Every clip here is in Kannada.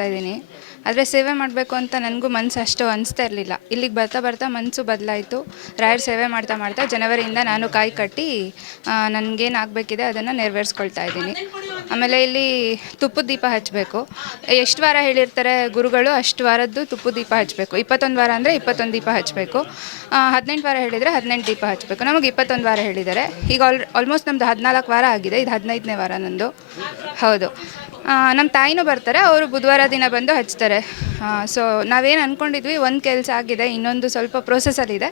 ಮಾಡ್ತಾ ಇದ್ದೀನಿ. ಆದರೆ ಸೇವೆ ಮಾಡಬೇಕು ಅಂತ ನನಗೂ ಮನಸ್ಸು ಅಷ್ಟು ಅನಿಸ್ತಾ ಇರಲಿಲ್ಲ. ಇಲ್ಲಿಗೆ ಬರ್ತಾ ಬರ್ತಾ ಮನಸ್ಸು ಬದಲಾಯಿತು. ರಾಯರ್ ಸೇವೆ ಮಾಡ್ತಾ ಮಾಡ್ತಾ ಜನವರಿಯಿಂದ ನಾನು ಕಾಯಿ ಕಟ್ಟಿ ನನಗೇನು ಆಗಬೇಕಿದೆ ಅದನ್ನು ನೆರವೇರಿಸ್ಕೊಳ್ತಾ ಇದ್ದೀನಿ. ಆಮೇಲೆ ಇಲ್ಲಿ ತುಪ್ಪದ ದೀಪ ಹಚ್ಚಬೇಕು ಎಷ್ಟು ವಾರ ಹೇಳಿರ್ತಾರೆ ಗುರುಗಳು, ಅಷ್ಟು ವಾರದ್ದು ತುಪ್ಪದ ದೀಪ ಹಚ್ಚಬೇಕು ಇಪ್ಪತ್ತೊಂದು ವಾರ ಅಂದರೆ ಇಪ್ಪತ್ತೊಂದು ದೀಪ ಹಚ್ಚಬೇಕು ಹದಿನೆಂಟು ವಾರ ಹೇಳಿದರೆ ಹದಿನೆಂಟು ದೀಪ ಹಚ್ಚಬೇಕು ನಮಗೆ ಇಪ್ಪತ್ತೊಂದು ವಾರ ಹೇಳಿದ್ದಾರೆ. ಈಗ ಆಲ್, ಆಲ್ಮೋಸ್ಟ್ ನಮ್ಮದು ಹದಿನಾಲ್ಕು ವಾರ ಆಗಿದೆ. ಇದು ಹದಿನೈದನೇ ವಾರ ನಂದು. ಹೌದು. ನಮ್ಮ ತಾಯಿನೂ ಬರ್ತಾರೆ ಅವರು ಬುಧವಾರ ದಿನ ಬಂದು ಹಚ್ತಾರೆ. ಸೊ ನಾವೇನು ಅಂದ್ಕೊಂಡಿದ್ವಿ ಒಂದು ಕೆಲಸ ಆಗಿದೆ ಇನ್ನೊಂದು ಸ್ವಲ್ಪ ಪ್ರೊಸೆಸಲ್ಲಿದೆ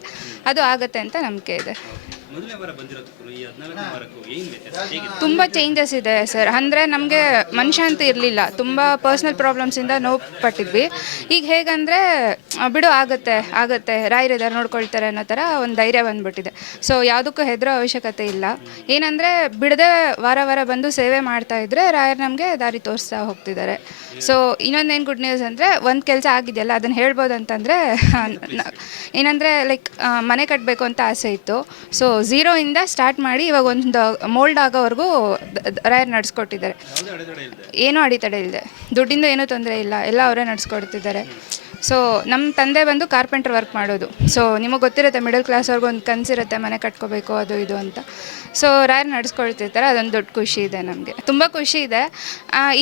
ಅದು ಆಗುತ್ತೆ ಅಂತ ನಂಬಿಕೆ ಇದೆ. ತುಂಬ ಚೇಂಜಸ್ ಇದೆ ಸರ್. ಅಂದರೆ ನಮಗೆ ಮನುಷ್ಯ ಅಂತ ಇರಲಿಲ್ಲ ತುಂಬ ಪರ್ಸ್ನಲ್ ಪ್ರಾಬ್ಲಮ್ಸಿಂದ ನೋವು ಪಟ್ಟಿದ್ವಿ. ಈಗ ಹೇಗಂದರೆ ಬಿಡು ಆಗುತ್ತೆ ಆಗುತ್ತೆ ರಾಯರಿದ್ದಾರೆ ನೋಡ್ಕೊಳ್ತಾರೆ ಅನ್ನೋ ಥರ ಒಂದು ಧೈರ್ಯ ಬಂದ್ಬಿಟ್ಟಿದೆ. ಸೊ ಯಾವುದಕ್ಕೂ ಹೆದರೋ ಅವಶ್ಯಕತೆ ಇಲ್ಲ. ಏನಂದರೆ ಬಿಡದೆ ವಾರ ವಾರ ಬಂದು ಸೇವೆ ಮಾಡ್ತಾ ಇದ್ದರೆ ರಾಯರ್ ನಮಗೆ ದಾರಿ ತೋರಿಸ್ತಾ ಹೋಗ್ತಿದ್ದಾರೆ. ಸೊ ಇನ್ನೊಂದೇನು ಗುಡ್ ನ್ಯೂಸ್ ಅಂದರೆ ಒಂದು ಕೆಲಸ ಆಗಿದೆಯಲ್ಲ ಅದನ್ನು ಹೇಳ್ಬೋದು ಅಂತಂದರೆ ಏನಂದರೆ ಲೈಕ್ ಮನೆ ಕಟ್ಟಬೇಕು ಅಂತ ಆಸೆ ಇತ್ತು. ಸೊ ಝೀರೋಯಿಂದ ಸ್ಟಾರ್ಟ್ ಮಾಡಿ ಇವಾಗ ಒಂದು ಮೋಲ್ಡ್ ಆಗೋವರೆಗೂ ರಾಯರ್ ನಡೆಸ್ಕೊಟ್ಟಿದ್ದಾರೆ. ಏನೂ ಅಡಿತಡೆ ಇಲ್ಲದೆ ದುಡ್ಡಿಂದ ಏನೂ ತೊಂದರೆ ಇಲ್ಲ. ಎಲ್ಲ ಅವರೇ ನಡೆಸ್ಕೊಡ್ತಿದ್ದಾರೆ. ಸೊ ನಮ್ಮ ತಂದೆ ಬಂದು ಕಾರ್ಪೆಂಟರ್ ವರ್ಕ್ ಮಾಡೋದು. ಸೊ ನಿಮಗೆ ಗೊತ್ತಿರುತ್ತೆ ಮಿಡಲ್ ಕ್ಲಾಸ್ವರೆಗೂ ಒಂದು ಕನಸಿರುತ್ತೆ ಮನೆ ಕಟ್ಕೋಬೇಕು, ಅದು ಇದು ಅಂತ. ಸೊ ರಾಯರ್ ನಡೆಸ್ಕೊಳ್ತಿರ್ತಾರೆ, ಅದೊಂದು ದೊಡ್ಡ ಖುಷಿ ಇದೆ ನಮಗೆ. ತುಂಬ ಖುಷಿ ಇದೆ.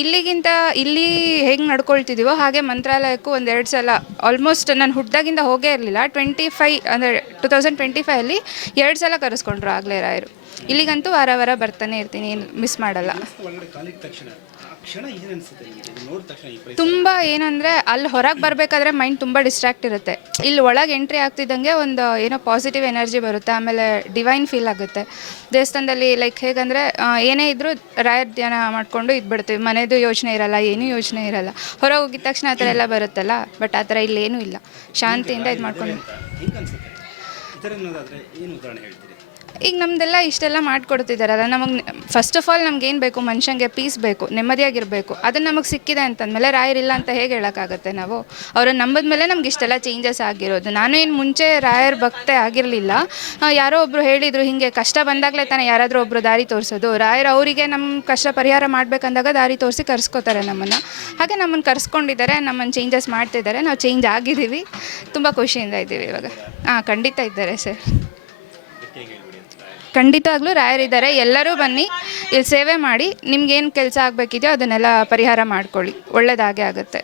ಇಲ್ಲಿಗಿಂತ, ಇಲ್ಲಿ ಹೆಂಗೆ ನಡ್ಕೊಳ್ತಿದ್ದೀವೋ ಹಾಗೆ ಮಂತ್ರಾಲಯಕ್ಕೂ ಒಂದು ಎರಡು ಸಲ ಆಲ್ಮೋಸ್ಟ್ ನಾನು ಹುಟ್ಟಿದಾಗಿಂದ ಹೋಗೇ ಇರಲಿಲ್ಲ. ಟ್ವೆಂಟಿ ಫೈ ಅಂದರೆ ಟು ತೌಸಂಡ್ ಟ್ವೆಂಟಿ ಫೈವಲ್ಲಿ ಎರಡು ಸಲ ಕರೆಸ್ಕೊಂಡ್ರು ಆಗಲೇ ರಾಯರು. ಇಲ್ಲಿಗಂತೂ ವಾರ ವಾರ ಬರ್ತಾನೆ ಇರ್ತೀನಿ ಮಿಸ್ ಮಾಡಲ್ಲ. ಕ್ಷಣ ಏನು ಅನಿಸುತ್ತೆ ನಿಮಗೆ ಇದು ನೋಡಿದ ತಕ್ಷಣ ಈ ಪರಿಸರ ತುಂಬ ಏನಂದರೆ ಅಲ್ಲಿ ಹೊರಗೆ ಬರಬೇಕಾದ್ರೆ ಮೈಂಡ್ ತುಂಬ ಡಿಸ್ಟ್ರಾಕ್ಟ್ ಇರುತ್ತೆ. ಇಲ್ಲಿ ಒಳಗೆ ಎಂಟ್ರಿ ಆಗ್ತಿದ್ದಂಗೆ ಒಂದು ಏನೋ ಪಾಸಿಟಿವ್ ಎನರ್ಜಿ ಬರುತ್ತೆ ಆಮೇಲೆ ಡಿವೈನ್ ಫೀಲ್ ಆಗುತ್ತೆ. ದೇವಸ್ಥಾನದಲ್ಲಿ ಲೈಕ್ ಹೇಗಂದರೆ ಏನೇ ಇದ್ದರೂ ರಾಯರ್ ಧ್ಯಾನ ಮಾಡಿಕೊಂಡು ಇದ್ಬಿಡ್ತೀವಿ. ಮನೆಯದು ಯೋಚನೆ ಇರಲ್ಲ ಏನೂ ಯೋಚನೆ ಇರಲ್ಲ. ಹೊರಗೆ ಹೋಗಿದ ತಕ್ಷಣ ಆ ಥರ ಎಲ್ಲ ಬರುತ್ತಲ್ಲ ಬಟ್ ಆ ಥರ ಇಲ್ಲಿ ಏನೂ ಇಲ್ಲ. ಶಾಂತಿಯಿಂದ ಇದು ಮಾಡ್ಕೊಂಡು. ಹೆಂಗೆ ಅನಿಸುತ್ತೆ? ಏನು ಉದಾಹರಣೆ ಹೇಳ್ತೀರಿ? ಈಗ ನಮ್ದೆಲ್ಲ ಇಷ್ಟೆಲ್ಲ ಮಾಡಿಕೊಡ್ತಿದ್ದಾರಲ್ಲ ನಮಗೆ ಫಸ್ಟ್ ಆಫ್ ಆಲ್ ನಮ್ಗೆ ಏನು ಬೇಕು? ಮನುಷ್ಯಂಗೆ ಪೀಸ್ ಬೇಕು, ನೆಮ್ಮದಿಯಾಗಿರಬೇಕು. ಅದನ್ನು ನಮಗೆ ಸಿಕ್ಕಿದೆ ಅಂತಂದಮೇಲೆ ರಾಯರಿಲ್ಲ ಅಂತ ಹೇಗೆ ಹೇಳೋಕ್ಕಾಗತ್ತೆ ನಾವು? ಅವ್ರನ್ನ ನಂಬಿದ ಮೇಲೆ ನಮ್ಗೆ ಇಷ್ಟೆಲ್ಲ ಚೇಂಜಸ್ ಆಗಿರೋದು. ನಾನು ಏನು ಮುಂಚೆ ರಾಯರ್ ಭಕ್ತೆ ಆಗಿರಲಿಲ್ಲ. ಯಾರೋ ಒಬ್ಬರು ಹೇಳಿದರು, ಹೀಗೆ ಕಷ್ಟ ಬಂದಾಗಲೇ ತಾನೇ ಯಾರಾದರೂ ಒಬ್ಬರು ದಾರಿ ತೋರಿಸೋದು. ರಾಯರ್ ಅವರಿಗೆ ನಮ್ಮ ಕಷ್ಟ ಪರಿಹಾರ ಮಾಡಬೇಕಂದಾಗ ದಾರಿ ತೋರಿಸಿ ಕರ್ಸ್ಕೋತಾರೆ ನಮ್ಮನ್ನು. ಹಾಗೆ ನಮ್ಮನ್ನು ಕರ್ಸ್ಕೊಂಡಿದ್ದಾರೆ ನಮ್ಮನ್ನು ಚೇಂಜಸ್ ಮಾಡ್ತಿದ್ದಾರೆ. ನಾವು ಚೇಂಜ್ ಆಗಿದ್ದೀವಿ. ತುಂಬ ಖುಷಿಯಿಂದ ಇದ್ದೀವಿ ಇವಾಗ. ಹಾಂ, ಖಂಡಿತ ಇದ್ದಾರೆ ಸರ್. ಖಂಡಿತವಾಗ್ಲೂ ರಾಯರಿದ್ದಾರೆ ಎಲ್ಲರೂ ಬನ್ನಿ ಇಲ್ಲಿ ಸೇವೆ ಮಾಡಿ ನಿಮ್ಗೇನು ಕೆಲಸ ಆಗಬೇಕಿದೆಯೋ ಅದನ್ನೆಲ್ಲ ಪರಿಹಾರ ಮಾಡ್ಕೊಳ್ಳಿ. ಒಳ್ಳೇದಾಗೆ ಆಗುತ್ತೆ.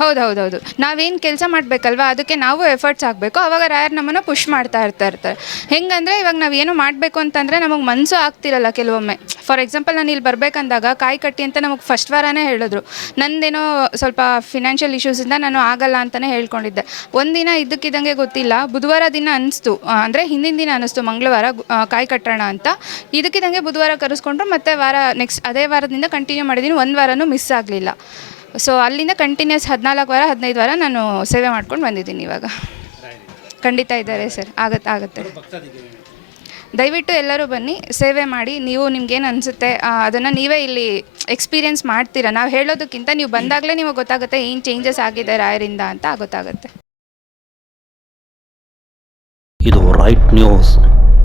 ಹೌದು ಹೌದು ಹೌದು ನಾವೇನು ಕೆಲಸ ಮಾಡಬೇಕಲ್ವಾ? ಅದಕ್ಕೆ ನಾವು ಎಫರ್ಟ್ಸ್ ಆಗಬೇಕು. ಅವಾಗ ರಾಯರ್ ನಮ್ಮನ್ನು ಪುಷ್ ಮಾಡ್ತಾ ಇರ್ತಾ ಇರ್ತಾರೆ. ಹೆಂಗಂದ್ರೆ ಇವಾಗ ನಾವು ಏನು ಮಾಡಬೇಕು ಅಂತಂದರೆ ನಮಗೆ ಮನಸ್ಸು ಆಗ್ತಿರಲ್ಲ ಕೆಲವೊಮ್ಮೆ. ಫಾರ್ ಎಕ್ಸಾಂಪಲ್ ನಾನು ಇಲ್ಲಿ ಬರಬೇಕಂದಾಗ ಕಾಯಿ ಕಟ್ಟಿ ಅಂತ ನಮಗೆ ಫಸ್ಟ್ ವಾರನೇ ಹೇಳಿದ್ರು. ನಂದೇನೋ ಸ್ವಲ್ಪ ಫಿನಾನ್ಷಿಯಲ್ ಇಶ್ಯೂಸಿಂದ ನಾನು ಆಗಲ್ಲ ಅಂತಲೇ ಹೇಳ್ಕೊಂಡಿದ್ದೆ. ಒಂದಿನ ಇದ್ದಕ್ಕಿದ್ದಂಗೆ ಗೊತ್ತಿಲ್ಲ. ಬುಧವಾರ ದಿನ ಅನಿಸ್ತು ಅಂದರೆ ಹಿಂದಿನ ದಿನ ಅನ್ನಿಸ್ತು. ಮಂಗಳವಾರ ಕಾಯಿ ಕಟ್ಟೋಣ ಅಂತ. ಇದಕ್ಕಿದ್ದಂಗೆ ಬುಧವಾರ ಕರೆಸ್ಕೊಂಡ್ರು, ಮತ್ತೆ ವಾರ ನೆಕ್ಸ್ಟ್ ಅದೇ ವಾರದಿಂದ ಕಂಟಿನ್ಯೂ ಮಾಡಿದ್ದೀನಿ ಒಂದು ವಾರನೂ ಮಿಸ್ ಆಗಲಿಲ್ಲ. ಸೊ ಅಲ್ಲಿಂದ ಕಂಟಿನ್ಯೂಸ್ ಹದಿನಾಲ್ಕು ವಾರ, ಹದಿನೈದು ವಾರ ನಾನು ಸೇವೆ ಮಾಡ್ಕೊಂಡು ಬಂದಿದ್ದೀನಿ ಇವಾಗ. ಖಂಡಿತ ಇದ್ದಾರೆ ಸರ್. ಆಗತ್ತೆ ಆಗುತ್ತೆ? ದಯವಿಟ್ಟು ಎಲ್ಲರೂ ಬನ್ನಿ, ಸೇವೆ ಮಾಡಿ. ನೀವು ನಿಮ್ಗೇನು ಅನಿಸುತ್ತೆ ಅದನ್ನು ನೀವೇ ಇಲ್ಲಿ ಎಕ್ಸ್ಪೀರಿಯೆನ್ಸ್ ಮಾಡ್ತೀರಾ? ನಾವು ಹೇಳೋದಕ್ಕಿಂತ ನೀವು ಬಂದಾಗಲೇ ನಿಮಗೆ ಗೊತ್ತಾಗುತ್ತೆ, ಏನು ಚೇಂಜಸ್ ಆಗಿದೆ ರಾಯರಿಂದ ಅಂತ ಗೊತ್ತಾಗುತ್ತೆ. ಇದು ರೈಟ್ ನ್ಯೂಸ್